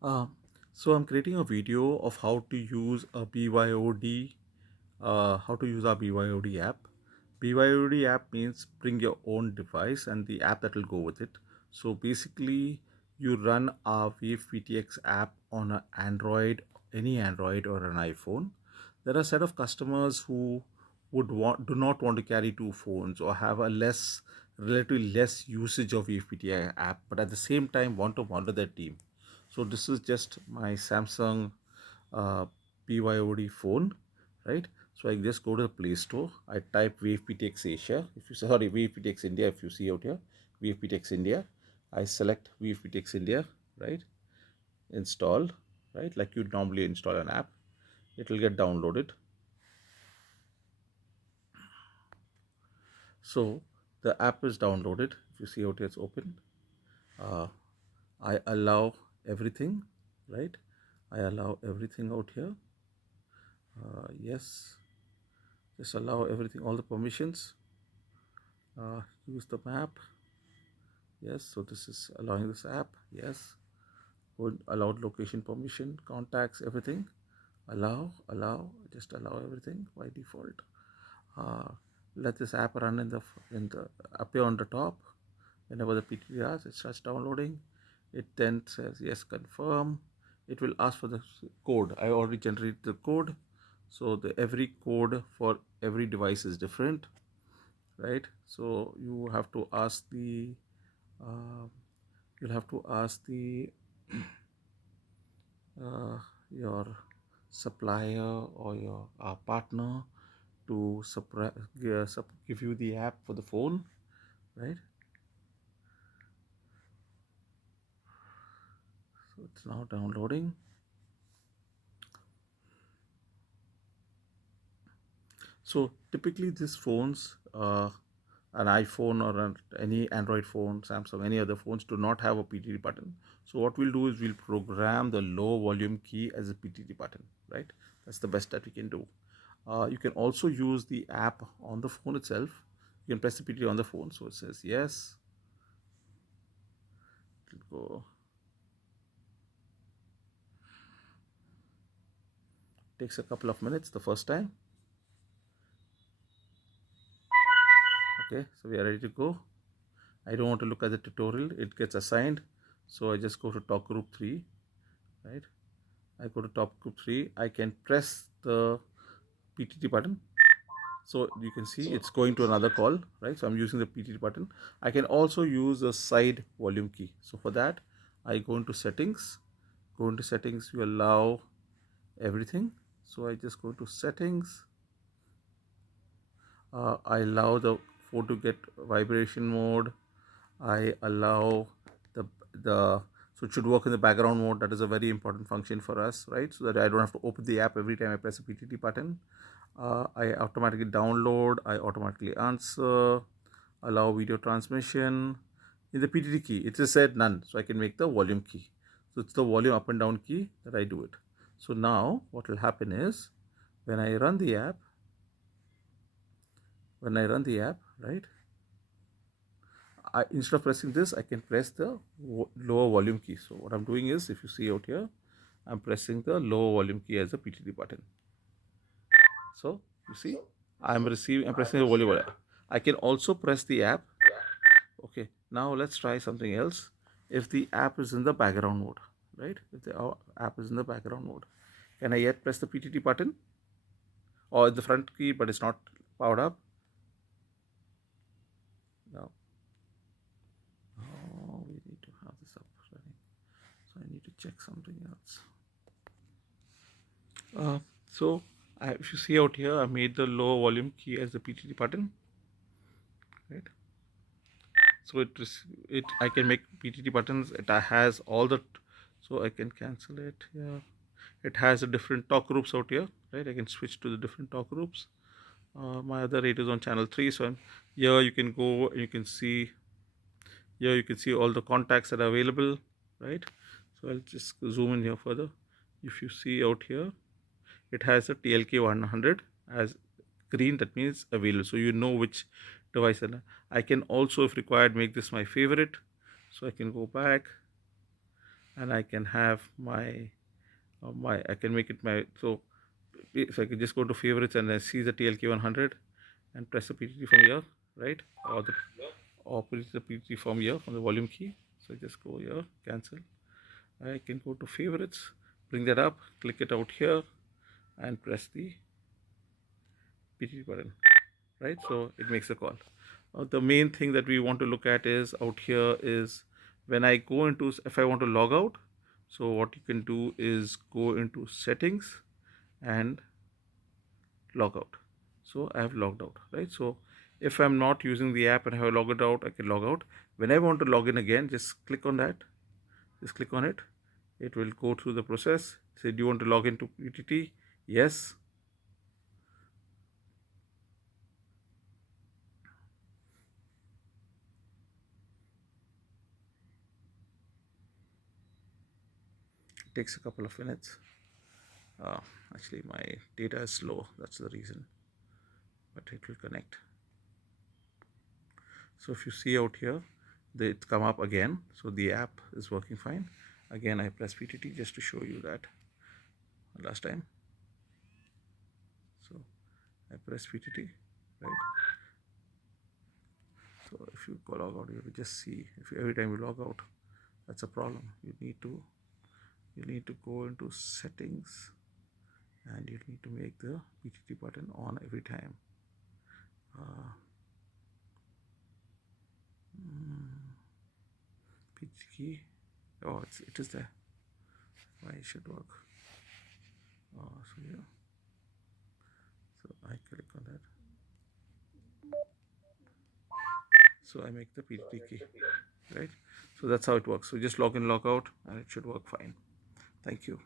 Uh, so I'm creating a video of how to use a BYOD, how to use our BYOD app. BYOD app means bring your own device and the app that will go with it. So basically, you run our Wave PTX app on an Android, any Android or an iPhone. There are a set of customers who do not want to carry two phones or have a relatively less usage of Wave PTX app, but at the same time want to monitor their team. So this is just my Samsung uh, BYOD phone, right? So I just go to the Play Store. I type Wave PTX Asia. If you sorry Wave PTX India, if you see out here, Wave PTX India. I select Wave PTX India, right? Install, right? Like you normally install an app. It will get downloaded. So the app is downloaded. If you see out here, it's open. Uh, I allow everything, right? I allow everything out here. Yes, just allow everything, all the permissions. Use the map. Yes, so this is allowing this app. Yes, would allowed location permission, contacts, everything. Allow, just allow everything by default. Uh, Let this app run in the appear on the top. Whenever the PTT asks, it starts downloading. It then says yes, confirm. It will ask for the code. I already generated the code, so the every code for every device is different, right? So you have to ask the uh, you'll have to ask the uh, your supplier or your partner to give you the app for the phone, right? So it's now downloading. So typically these phones, an iPhone or any Android phone, Samsung, any other phones do not have a PTT button. So what we'll do is we'll program the low volume key as a PTT button, right? That's the best that we can do. You can also use the app on the phone itself. You can press the PTT on the phone. So it says yes. It'll go. Takes a couple of minutes the first time. Okay, so we are ready to go. I don't want to look at the tutorial. It gets assigned. So I just go to talk group 3, right? I go to top group 3. I can press the PTT button. So you can see it's going to another call, right? So I'm using the PTT button. I can also use the side volume key. So for that, I go into settings. Go into settings, you allow everything. So I just go to settings. I allow the phone to get vibration mode. I allow the the so it should work in the background mode. That is a very important function for us, right? So that I don't have to open the app every time I press the PTT button. I automatically download. I automatically answer. Allow video transmission. In the PTT key, it is said none, so I can make the volume key. So it's the volume up and down key that I do it. So now what will happen is when I run the app, right? Instead of pressing this, I can press the lower volume key. So what I'm doing is, if you see out here, I'm pressing the lower volume key as a PTT button. So you see, I'm pressing the volume button. I can also press the app. Okay, now let's try something else. If the app is in the background mode, right? If the app is in the background mode, can I yet press the PTT button or the front key, but it's not powered up? No. Oh, we need to have this up running. So I need to check something else. So if you see out here, I made the low volume key as the PTT button, right? So it I can make PTT buttons. It has all the, so I can cancel it. Yeah, it has a different talk groups out here, right? I can switch to the different talk groups. My other rate is on channel 3, so here you can go and you can see, here you can see all the contacts that are available, right? So I'll just zoom in here further. If you see out here, it has a TLK 100 as green, that means available, so you know which device. I can also, if required, make this my favorite. So I can go back, and I can have my I can make it my so I can just go to favorites and then see the TLK 100 and press the PTT from here, right? Or put the PTT from here from the volume key. So just go here, cancel. I can go to favorites, bring that up, click it out here, and press the PTT button, right? So it makes a call. The main thing that we want to look at is out here is when I go into, if I want to log out, so what you can do is go into settings and log out. So I have logged out, right? So if I'm not using the app and I have logged out, I can log out. When I want to log in again, just click on that, just click on it. It will go through the process. Say, do you want to log into PTT? Yes. It takes a couple of minutes. Actually, my data is slow. That's the reason. But it will connect. So if you see out here, it's come up again. So the app is working fine. Again, I press PTT just to show you that last time. So I press PTT, right? So if you go log out, you will just see. If every time you log out, that's a problem. You need to go into settings, and you need to make the PTT button on every time. PTT key. Oh, it is there. Why it should work? So yeah. So I click on that. So I make the PTT key, right? So that's how it works. So just log in, log out, and it should work fine. Thank you.